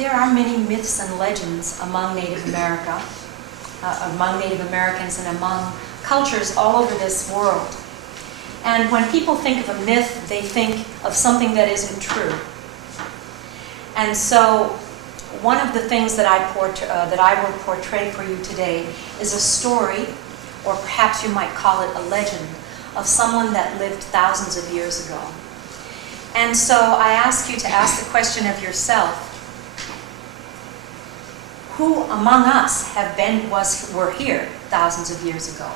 there are many myths and legends among Native America, among Native Americans and among cultures all over this world. And when people think of a myth, they think of something that isn't true. And so one of the things that I will portray for you today is a story, or perhaps you might call it a legend, of someone that lived thousands of years ago. And so I ask you to ask the question of yourself, who among us were here thousands of years ago?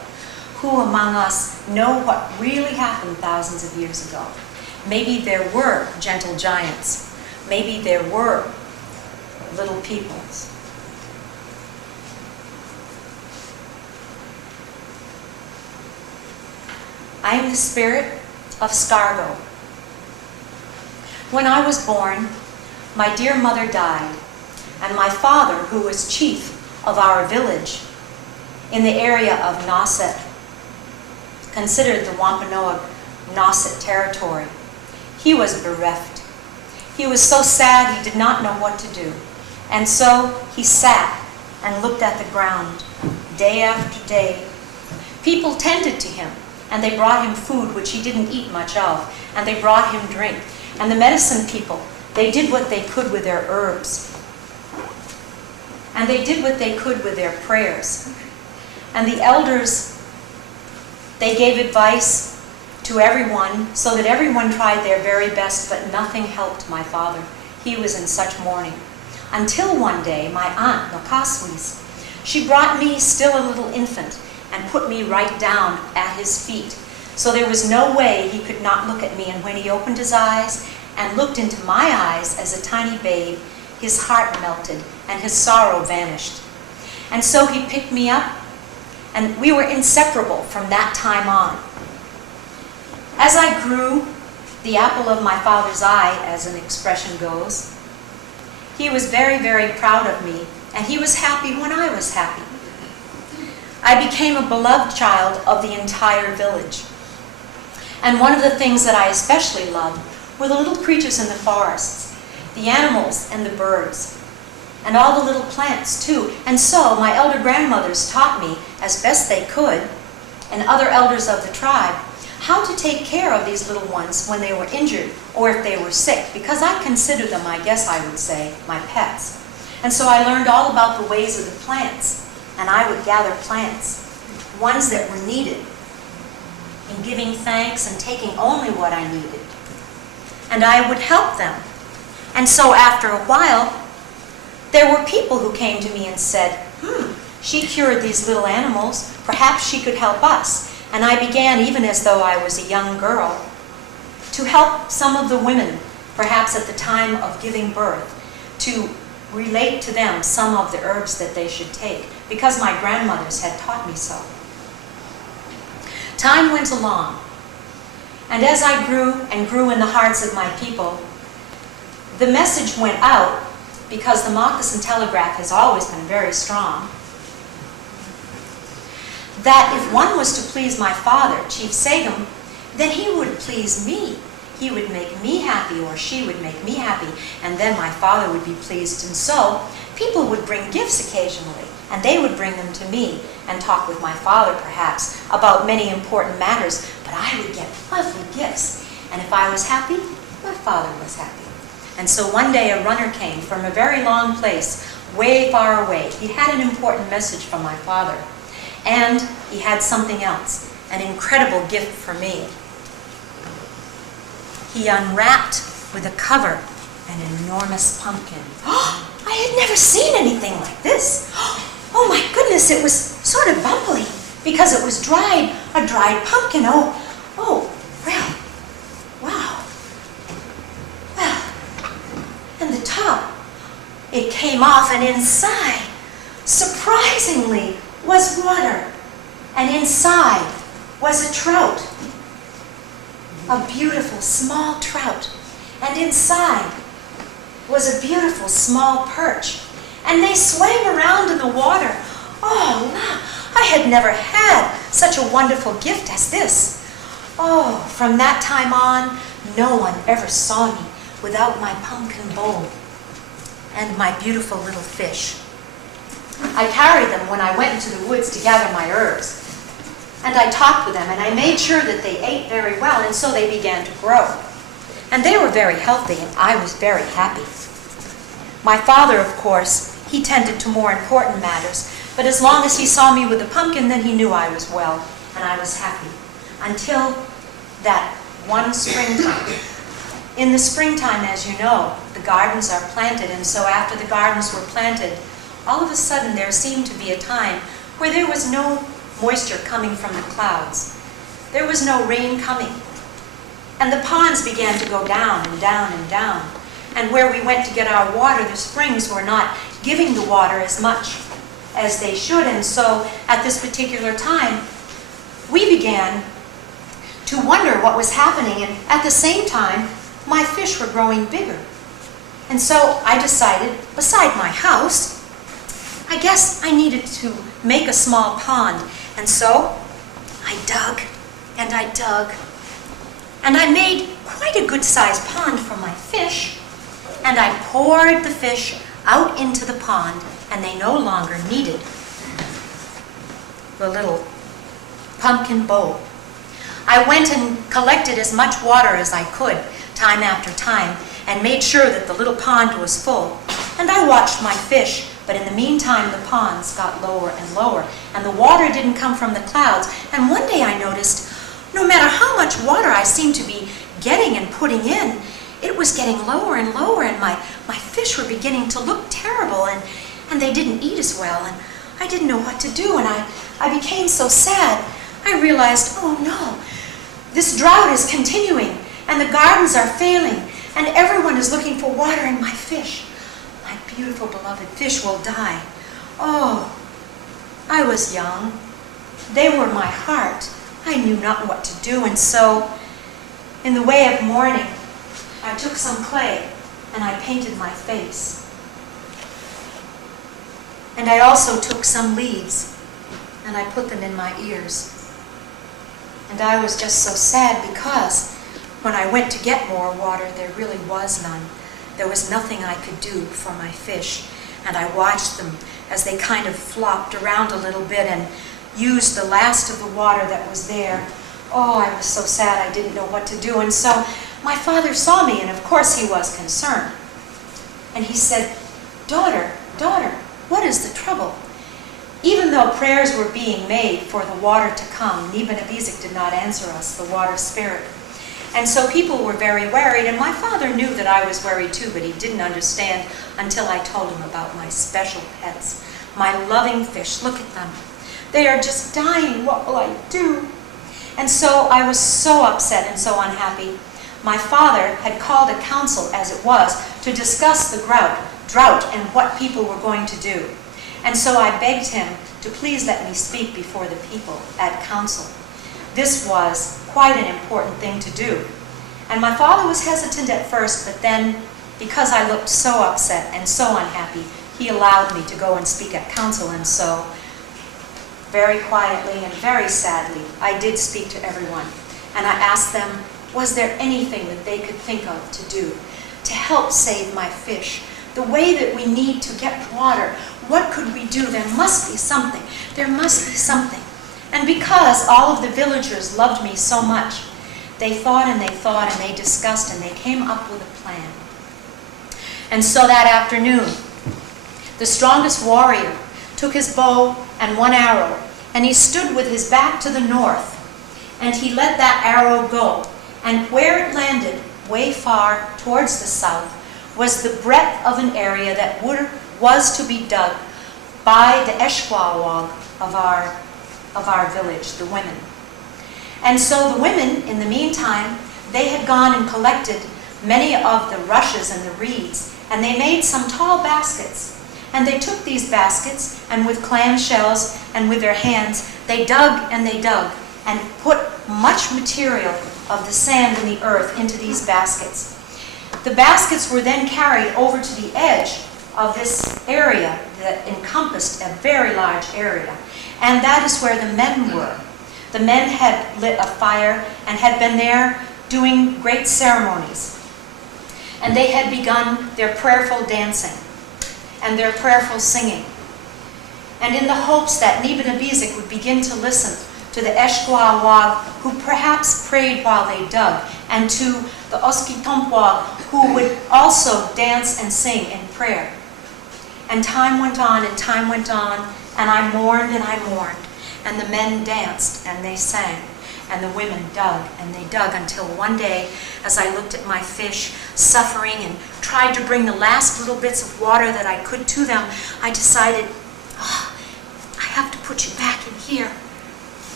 Who among us know what really happened thousands of years ago? Maybe there were gentle giants. Maybe there were little peoples. I am the spirit of Scargo. When I was born, my dear mother died, and my father, who was chief of our village in the area of Nauset, considered the Wampanoag Nauset territory, he was bereft. He was so sad he did not know what to do. And so he sat and looked at the ground day after day. People tended to him, and they brought him food which he didn't eat much of, and they brought him drink. And the medicine people, they did what they could with their herbs. And they did what they could with their prayers. And the elders, they gave advice to everyone so that everyone tried their very best, but nothing helped my father. He was in such mourning. Until one day, my aunt, Nokaswis, she brought me still a little infant and put me right down at his feet. So there was no way he could not look at me. And when he opened his eyes and looked into my eyes as a tiny babe, his heart melted and his sorrow vanished. And so he picked me up, and we were inseparable from that time on. As I grew, the apple of my father's eye, as an expression goes, he was very, very proud of me, and he was happy when I was happy. I became a beloved child of the entire village. And one of the things that I especially loved were the little creatures in the forests, the animals and the birds, and all the little plants too. And so my elder grandmothers taught me, as best they could, and other elders of the tribe, how to take care of these little ones when they were injured or if they were sick, because I considered them, I guess I would say, my pets. And so I learned all about the ways of the plants, and I would gather plants, ones that were needed, in giving thanks and taking only what I needed. And I would help them. And so after a while, there were people who came to me and said, she cured these little animals, perhaps she could help us. And I began, even as though I was a young girl, to help some of the women, perhaps at the time of giving birth, to relate to them some of the herbs that they should take, because my grandmothers had taught me so. Time went along, and as I grew and grew in the hearts of my people, the message went out, because the moccasin telegraph has always been very strong, that if one was to please my father, Chief Sagum, then he would please me. He would make me happy, or she would make me happy, and then my father would be pleased. And so people would bring gifts occasionally, and they would bring them to me and talk with my father, perhaps, about many important matters. But I would get lovely gifts, and if I was happy, my father was happy. And so one day a runner came from a very long place, way far away. He had an important message from my father, and he had something else, an incredible gift for me. He unwrapped with a cover an enormous pumpkin. I had never seen anything like this. Oh my goodness, it was sort of bubbly because it was dried, a dried pumpkin. Oh, well, wow. Well, and the top, it came off, and inside, surprisingly, was water, and inside was a trout, a beautiful small trout, and inside was a beautiful small perch, and they swam around in the water. Oh, wow, I had never had such a wonderful gift as this. Oh, from that time on, no one ever saw me without my pumpkin bowl. and my beautiful little fish. I carried them when I went into the woods to gather my herbs. And I talked with them, and I made sure that they ate very well, and so they began to grow. And they were very healthy, and I was very happy. My father, of course, he tended to more important matters, but as long as he saw me with the pumpkin, then he knew I was well, and I was happy. Until that one springtime. In the springtime, as you know, the gardens are planted, and so after the gardens were planted, all of a sudden there seemed to be a time where there was no moisture coming from the clouds. There was no rain coming. And the ponds began to go down and down and down. And where we went to get our water, the springs were not giving the water as much as they should. And so at this particular time, we began to wonder what was happening. And at the same time, my fish were growing bigger. And so I decided, beside my house, I guess I needed to make a small pond. And so I dug and I dug. And I made quite a good-sized pond for my fish. And I poured the fish out into the pond, and they no longer needed the little pumpkin bowl. I went and collected as much water as I could, time after time, and made sure that the little pond was full. And I watched my fish, but in the meantime the ponds got lower and lower, and the water didn't come from the clouds. And one day I noticed, no matter how much water I seemed to be getting and putting in, it was getting lower and lower, and my fish were beginning to look terrible, and they didn't eat as well, and I didn't know what to do, and I became so sad. I realized, oh no, this drought is continuing, and the gardens are failing, and everyone is looking for water, and my fish, my beautiful beloved fish, will die. Oh, I was young. They were my heart. I knew not what to do, and so, in the way of mourning, I took some clay and I painted my face. And I also took some leaves and I put them in my ears. And I was just so sad because when I went to get more water, there really was none. There was nothing I could do for my fish. And I watched them as they kind of flopped around a little bit and used the last of the water that was there. Oh, I was so sad I didn't know what to do. And so my father saw me, and of course he was concerned. And he said, daughter, what is the trouble? Even though prayers were being made for the water to come, Nebuchadnezzar did not answer us, the water spirit. And so people were very worried, and my father knew that I was worried too, but he didn't understand until I told him about my special pets, my loving fish. Look at them. They are just dying. What will I do? And so I was so upset and so unhappy. My father had called a council, as it was, to discuss the drought and what people were going to do. And so I begged him to please let me speak before the people at council. This was quite an important thing to do. And my father was hesitant at first, but then, because I looked so upset and so unhappy, he allowed me to go and speak at council. And so, very quietly and very sadly, I did speak to everyone. And I asked them, was there anything that they could think of to do to help save my fish? The way that we need to get water, what could we do? There must be something. There must be something. And because all of the villagers loved me so much, they thought and they discussed and they came up with a plan. And so that afternoon, the strongest warrior took his bow and one arrow, and he stood with his back to the north, and he let that arrow go. And where it landed, way far towards the south, was the breadth of an area that was to be dug by the Eshkwawag of our village, the women. And so the women, in the meantime, they had gone and collected many of the rushes and the reeds, and they made some tall baskets. And they took these baskets, and with clam shells and with their hands, they dug and put much material of the sand and the earth into these baskets. The baskets were then carried over to the edge of this area that encompassed a very large area. And that is where the men were. The men had lit a fire and had been there doing great ceremonies. And they had begun their prayerful dancing. and their prayerful singing. And in the hopes that Nibenabizik would begin to listen to the Eshkwawag, who perhaps prayed while they dug, and to the Oskitompwag, who would also dance and sing in prayer. And time went on, and time went on, and I mourned, and the men danced, and they sang, and the women dug, and they dug, until one day, as I looked at my fish suffering and tried to bring the last little bits of water that I could to them, I decided, I have to put you back in here.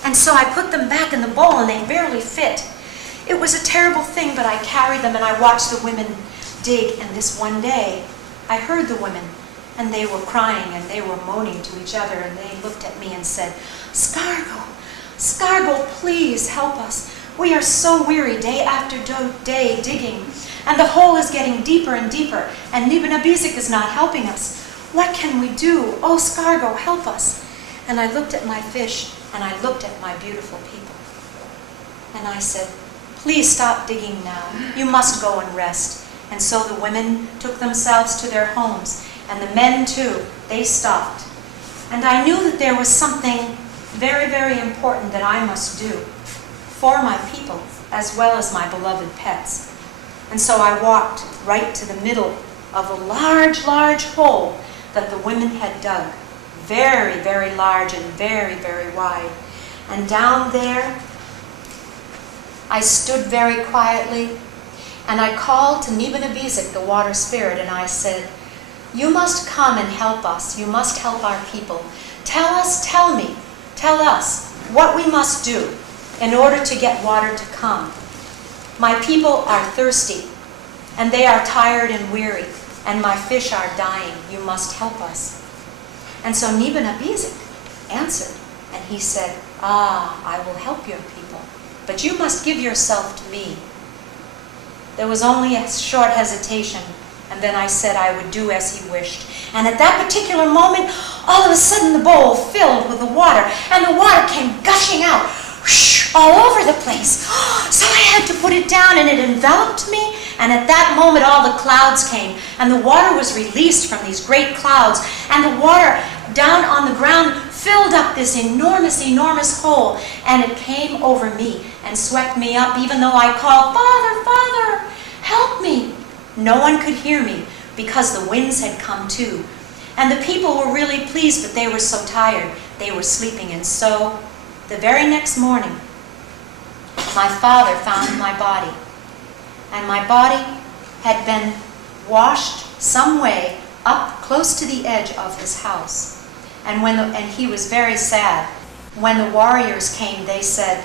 And so I put them back in the bowl, and they barely fit. It was a terrible thing, but I carried them, and I watched the women dig, and this one day, I heard the women, and they were crying, and they were moaning to each other, and they looked at me and said, "Scargo, Scargo, please help us. We are so weary day after day digging, and the hole is getting deeper and deeper, and Nibenabizik is not helping us. What can we do? Oh, Scargo, help us." And I looked at my fish, and I looked at my beautiful people. And I said, "Please stop digging now. You must go and rest." And so the women took themselves to their homes, and the men too, they stopped. And I knew that there was something very, very important that I must do for my people, as well as my beloved pets. And so I walked right to the middle of a large, large hole that the women had dug. Very, very large and very, very wide. And down there, I stood very quietly, and I called to Nibenabizik, the water spirit, and I said, "You must come and help us. You must help our people. Tell us what we must do in order to get water to come. My people are thirsty, and they are tired and weary, and my fish are dying. You must help us." And so Nibenabizik answered, and he said, "I will help your people, but you must give yourself to me." There was only a short hesitation, and then I said I would do as he wished. And at that particular moment, all of a sudden the bowl filled with the water, and the water came gushing out all over the place. So I had to put it down, and it enveloped me, and at that moment all the clouds came, and the water was released from these great clouds, and the water down on the ground filled up this enormous, enormous hole, and it came over me and swept me up, even though I called, "Father, Father, help me." No one could hear me because the winds had come too. And the people were really pleased, but they were so tired. They were sleeping. And so the very next morning, my father found my body. And my body had been washed some way up close to the edge of his house. And he was very sad. When the warriors came, they said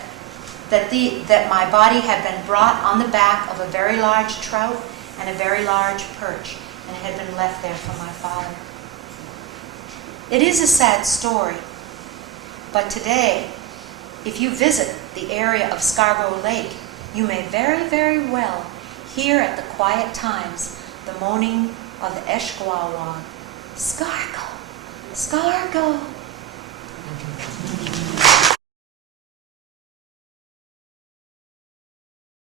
that my body had been brought on the back of a very large trout and a very large perch, and it had been left there for my father. It is a sad story, but today, if you visit the area of Scargo Lake, you may very, very well hear at the quiet times the moaning of the Eshkwawag, "Scargo, Scargo."